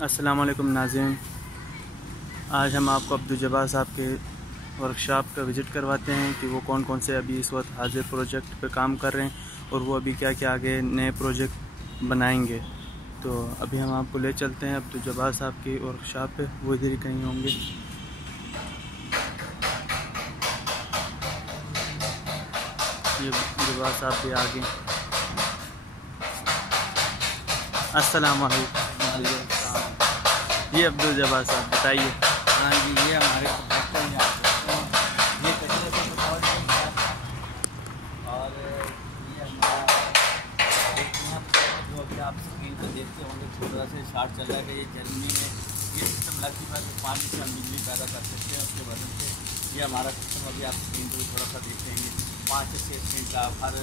अस्सलाम वालेकुम नाज़रीन, आज हम आपको अब्दुल जब्बार साहब के वर्कशॉप का विज़िट करवाते हैं कि वो कौन कौन से अभी इस वक्त हाजिर प्रोजेक्ट पे काम कर रहे हैं और वो अभी क्या क्या आगे नए प्रोजेक्ट बनाएंगे। तो अभी हम आपको ले चलते हैं अब्दुल जब्बार साहब की वर्कशॉप पे, वो इधर ही कहीं होंगे। ये जब्बार साहब भी आगे। अस्सलाम वालेकुम। ये अब्दुल जब्बार साहब बताइए। हाँ जी, ये हमारे ये कचरे से और ये हमारा जो अभी आप स्क्रीन पर देखते होंगे छोटा से शार्ट चल रहा है कि ये जर्मनी में ये सिस्टम लग चुका है तो पानी से हम बिजली पैदा कर सकते हैं उसके वजह से। ये हमारा सिस्टम अभी आप स्क्रीन पर थोड़ा सा देखेंगे 5 से 6 मिनट का हर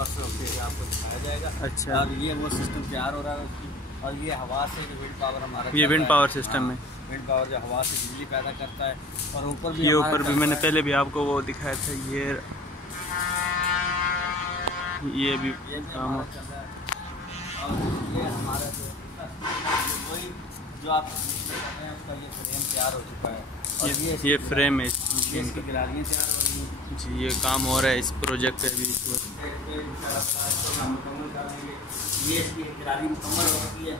बस होते आपको दिखाया जाएगा। अच्छा। और ये वो सिस्टम तैयार हो रहा है उसकी, और ये हवा से जो विंड पावर हमारा ये विंड पावर सिस्टम है। विंड पावर जो हवा से बिजली पैदा करता है। और ऊपर भी ये ऊपर भी मैंने पहले भी आपको वो दिखाया था। ये भी काम हमारा चल रहा है। और ये हमारा वही जो आप कर रहे हैं उसका ये फ्रेम तैयार हो चुका है। और ये फ्रेम है, इसकी गिलारियाँ तैयार हो रही हैं जी। ये काम हो रहा है इस प्रोजेक्ट पे भी इस वक्त। ये इसकी गिलारी मुकम्मल हो चुकी है।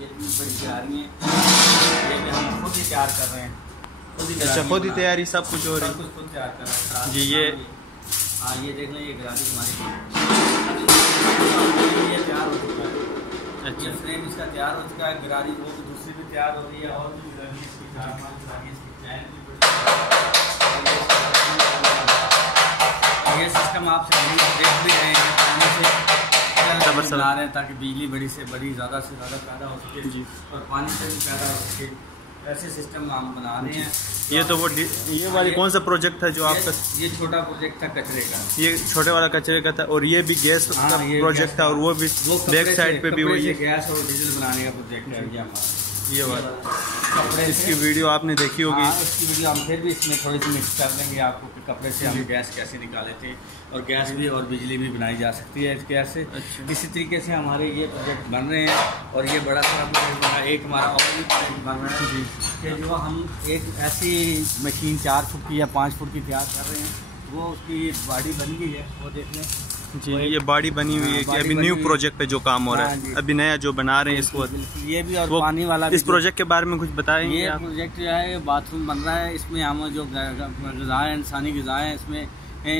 ये इतनी बड़ी गिलारी हैं, ये भी हम खुद ही तैयार कर रहे हैं। अच्छा, खुद ही तैयारी सब कुछ हो रही है। खुद तैयार कर रहे हैं जी। ये हाँ, ये देख लें, ये गिलारी हमारी ये तैयार हो चुका है। अच्छा, ये फ्रेम इसका तैयार हो चुका है। गिलारी वो भी दूसरी भी तैयार हो रही है और भी गिलारी इसकी 4-5 गिलारी इसकी चैन भी ये सिस्टम आप देख भी रहे हैं पानी से बना रहे हैं ताकि बिजली बड़ी से बड़ी ज़्यादा से ज़्यादा पैदा हो सके जी। और पानी से भी पैदा हो सके। ऐसे सिस्टम हम बना रहे हैं। ये तो वो ये वाली कौन सा प्रोजेक्ट था जो आपका? ये छोटा प्रोजेक्ट था कचरे का। ये छोटे वाला कचरे का था। और ये भी गैस का प्रोजेक्ट था और वो भी बैक साइड पे भी वही गैस और डीजल बनाने का प्रोजेक्ट है ये हमारा। ये वाला कपड़े, इसकी वीडियो आपने देखी होगी। इसकी वीडियो हम फिर भी इसमें थोड़ी सी मिक्स कर देंगे आपको कि कपड़े से हम गैस कैसे निकाले थे और गैस भी और बिजली भी बनाई जा सकती है इस गैस से। अच्छा। इसी तरीके से हमारे ये प्रोजेक्ट बन रहे हैं और ये बड़ा सारा प्रोजेक्ट बना। एक हमारा और भी प्रोजेक्ट बन रहा है जी कि जो हम एक ऐसी मशीन 4 फुट की या 5 फुट की तैयार कर रहे हैं, वो उसकी बॉडी बन गई है, वो देख लें जी। ये बॉडी बनी हुई है कि अभी न्यू प्रोजेक्ट पे जो काम हो रहा है, अभी नया जो बना रहे हैं इसको। ये भी और पानी वाला इस प्रोजेक्ट के बारे में कुछ बताएंगे? ये प्रोजेक्ट जो है बाथरूम बन रहा है। इसमें हम जो ग़िज़ाएँ इंसानी ग़िज़ाएँ इसमें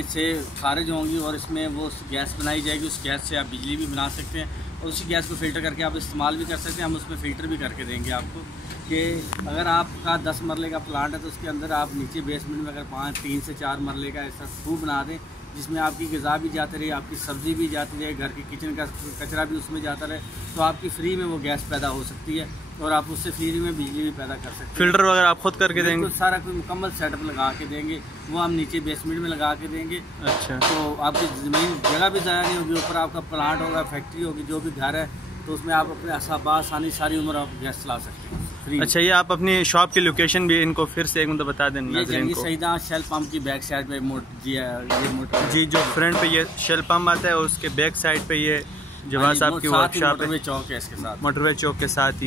से खारिज होंगी और इसमें वो गैस बनाई जाएगी। उस गैस से आप बिजली भी बना सकते हैं और उसी गैस को फ़िल्टर करके आप इस्तेमाल भी कर सकते हैं। हम उसमें फ़िल्टर भी करके देंगे आपको कि अगर आपका 10 मरले का प्लांट है तो उसके अंदर आप नीचे बेसमेंट में अगर 3 से 4 मरले का ऐसा खूह बना दें जिसमें आपकी ग़िज़ा भी जाती रहे, आपकी सब्ज़ी भी जाती रहे, घर के किचन का कचरा भी उसमें जाता रहे, तो आपकी फ्री में वो गैस पैदा हो सकती है और आप उससे फ्री में बिजली भी पैदा कर सकते हैं। फिल्टर वगैरह आप खुद करके देंगे? सारा कोई मुकम्मल सेटअप लगा के देंगे, वो हम नीचे बेसमेंट में लगा के देंगे। अच्छा। तो आपकी ज़मीन जगह भी ज़ाया नहीं होगी, ऊपर आपका प्लांट होगा, फैक्ट्री होगी, जो भी घर है, तो उसमें आप अपने आसानी सारी उम्र आप गैस चला सकते हैं। अच्छा, ये आप अपनी शॉप की लोकेशन भी इनको फिर से एक मतलब बता दें। ये शहीदा शेल पंप की बैक साइड पे मोटर जी, जो फ्रंट पे ये शेल पंप आता है और उसके बैक साइड पे ये जब्बार साहब की वर्कशॉप है। मोटरवे चौक है इसके साथ, मोटरवे चौक के साथ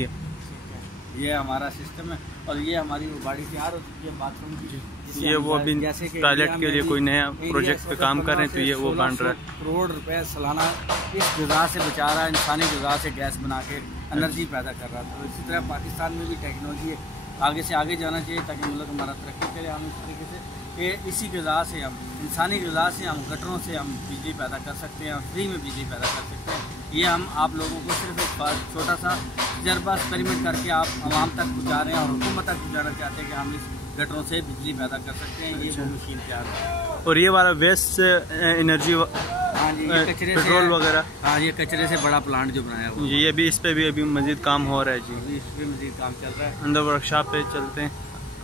ये हमारा सिस्टम है। और ये हमारी गाड़ी तैयार हो चुकी है बाथरूम की। ये वो अभी टॉयलेट के लिए कोई नया प्रोजेक्ट पे काम कर रहे हैं तो ये वो बन रहा है। करोड़ रुपए सालाना इस ग़िज़ा से बचा रहा है, इंसानी ग़िज़ा से गैस बना के एनर्जी पैदा कर रहा है। तो इसी तरह पाकिस्तान में भी टेक्नोलॉजी है, आगे से आगे जाना चाहिए ताकि मुल्क हमारा तरक्की करे। हम इस तरीके से कि इसी ग़िज़ा से हम इंसानी ग़िज़ा से हम गटरों से हम बिजली पैदा कर सकते हैं और फ्री में बिजली पैदा कर सकते हैं। ये हम आप लोगों को सिर्फ एक छोटा सा तजर्बा एक्सपेरिमेंट करके आप आवाम तक पहुँचा रहे हैं और हुकूमत तक पहुँचाना चाहते हैं कि हम इस गटरों से बिजली पैदा कर सकते हैं। ये वो मशीन तैयार है। और ये वाला वेस्ट एनर्जी, हाँ जी, ये कचरे पेट्रोल वगैरह, हाँ ये कचरे से बड़ा प्लांट जो बनाया हुआ ये भी इस पे भी अभी मजीद काम हो रहा है जी। इस पर मजीद काम चल रहा है। अंदर वर्कशॉप पे चलते हैं।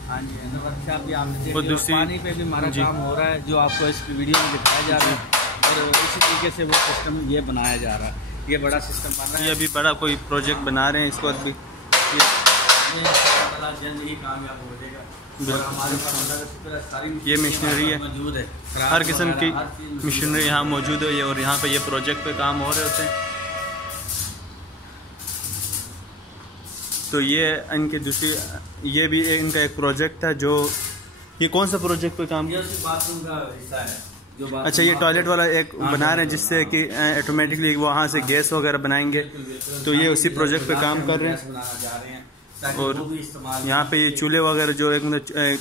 हाँ जी, अंदर वर्कशॉप भी आपने वो दूसरी पानी पे भी हमारा काम हो रहा है जो आपको इस वीडियो में दिखाया जा रहा है। और इसी तरीके से वो सिस्टम ये बनाया जा रहा है। ये बड़ा सिस्टम बन रहा है। ये अभी बड़ा कोई प्रोजेक्ट बना रहे हैं इस वक्त भी। जल्द ही कामयाब हो जाएगा। और हमारे पास सारी ये मशीनरी है, मौजूद है, हर किस्म की मशीनरी यहाँ मौजूद है और यहाँ पे ये प्रोजेक्ट पे काम हो रहे होते हैं। तो ये इनके दूसरी, ये भी इनका एक प्रोजेक्ट था। जो ये कौन सा प्रोजेक्ट पे काम किया? बाथरूम का हिस्सा है जो अच्छा, ये टॉयलेट वाला एक बना रहे हैं जिससे कि ऑटोमेटिकली वहाँ से गैस वगैरह बनाएंगे। तो ये उसी प्रोजेक्ट पे काम कर रहे हैं। और यहाँ पे ये चूल्हे वगैरह जो एक मतलब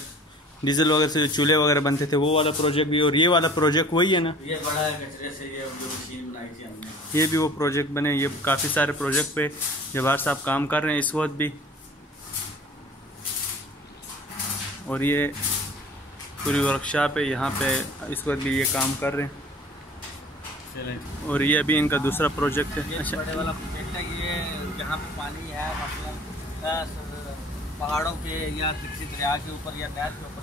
डीजल वगैरह से जो चूल्हे वगैरह बनते थे वो वाला प्रोजेक्ट भी, और ये वाला प्रोजेक्ट वही है ना? ये बड़ा है कचरे से, ये जो मशीन बनाई थी हमने, ये भी वो प्रोजेक्ट बने। ये काफ़ी सारे प्रोजेक्ट पे जवाहर साहब काम कर रहे हैं इस वक्त भी। और ये पूरी वर्कशॉप है यहाँ पे, इस वक्त भी ये काम कर रहे हैं। और ये अभी इनका दूसरा प्रोजेक्ट है। अच्छा, बड़े वाला प्रोजेक्ट है ये, यहाँ पे पानी है मतलब पहाड़ों के या किसी दरिया के ऊपर या नहर के ऊपर,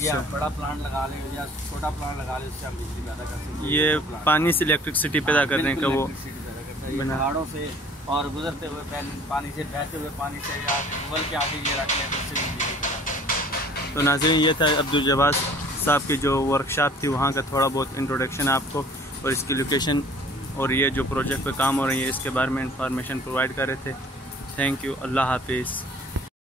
ये बड़ा प्लांट लगा ले या छोटा प्लांट लगा ले, उससे हम बिजली पैदा कर सकते हैं। ये पानी से इलेक्ट्रिसिटी पैदा करने का वो पहाड़ों से और गुजरते हुए पानी से, बहते हुए पानी से या ट्यूबवेल के आगे ये रख लें, उससे बिजली पैदा। तो नाज़रीन, ये था अब्दुल जब्बार साहब की जो वर्कशॉप थी वहाँ का थोड़ा बहुत इंट्रोडक्शन आपको, और इसकी लोकेशन और ये जो प्रोजेक्ट पे काम हो रही है इसके बारे में इंफॉर्मेशन प्रोवाइड कर रहे थे। Thank you. अल्लाह हाफिज़।